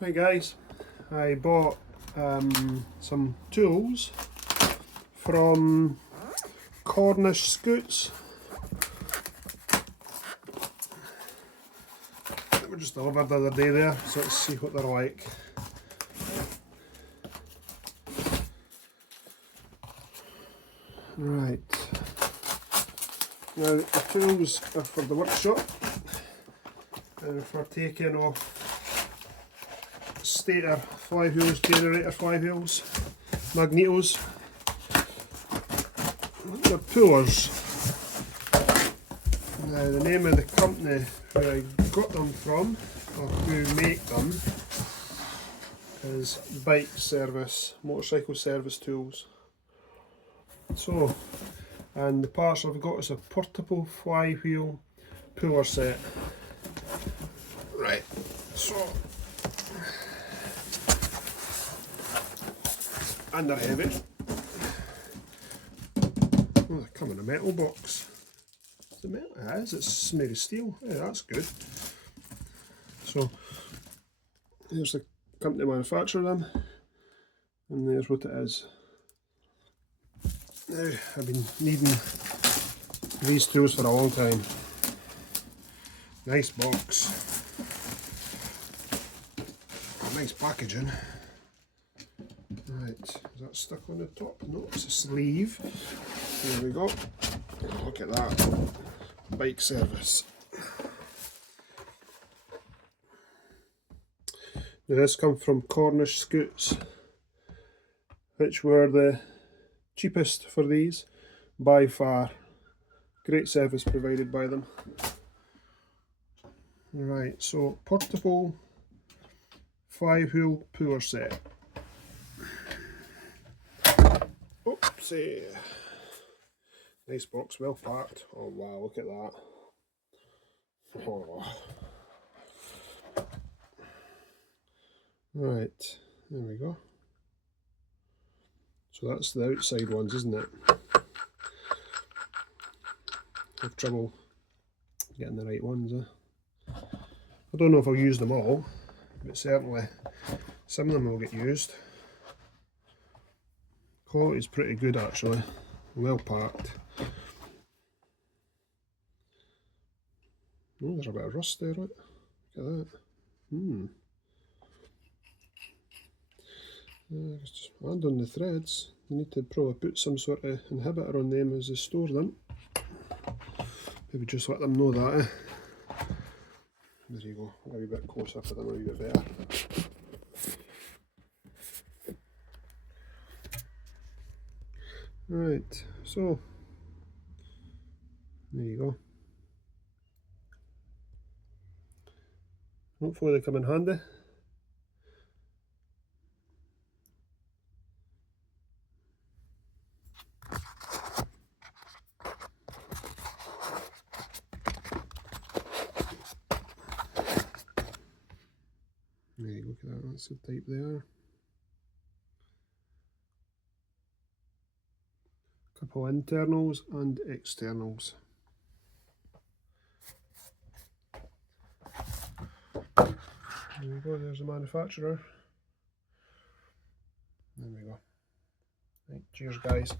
Hi guys, I bought some tools from Cornish Scoots. They were just delivered the other day there, so let's see what they're like. Right, now the tools are for the workshop and for taking off stator flywheels, generator flywheels, magnetos. They're pullers. Now the name of the company where I got them from, or who make them, is Service Motorcycle Tools. So, and the parts I've got is a portable flywheel puller set. Right, so, and they're heavy. Oh, they come in a metal box. Is it metal? It is, it's made of steel. Yeah, that's good. So, here's the company manufacturer them, and there's what it is. Now, I've been needing these tools for a long time. Nice box. Nice packaging. Right, is that stuck on the top? No, it's a sleeve. There we go. Oh, look at that. Bike Service. Now this comes from Cornish Scoots, which were the cheapest for these by far. Great service provided by them. Right, so portable flywheel puller set. Oopsie. Nice box, well packed. Oh wow, look at that. Oh. Right, there we go. So that's the outside ones, isn't it? I have trouble getting the right ones. I don't know if I'll use them all, but certainly some of them will get used. Quality is pretty good actually, well packed. Oh, there's a bit of rust there, right? Look at that. And on the threads, you need to probably put some sort of inhibitor on them as they store them. Maybe just let them know that. There you go, a wee bit closer for them, a wee bit better. Right, so there you go. Hopefully they come in handy. There you go, look at that, that's the type they are. Couple internals and externals. There we go, there's the manufacturer. There we go. Right, cheers guys.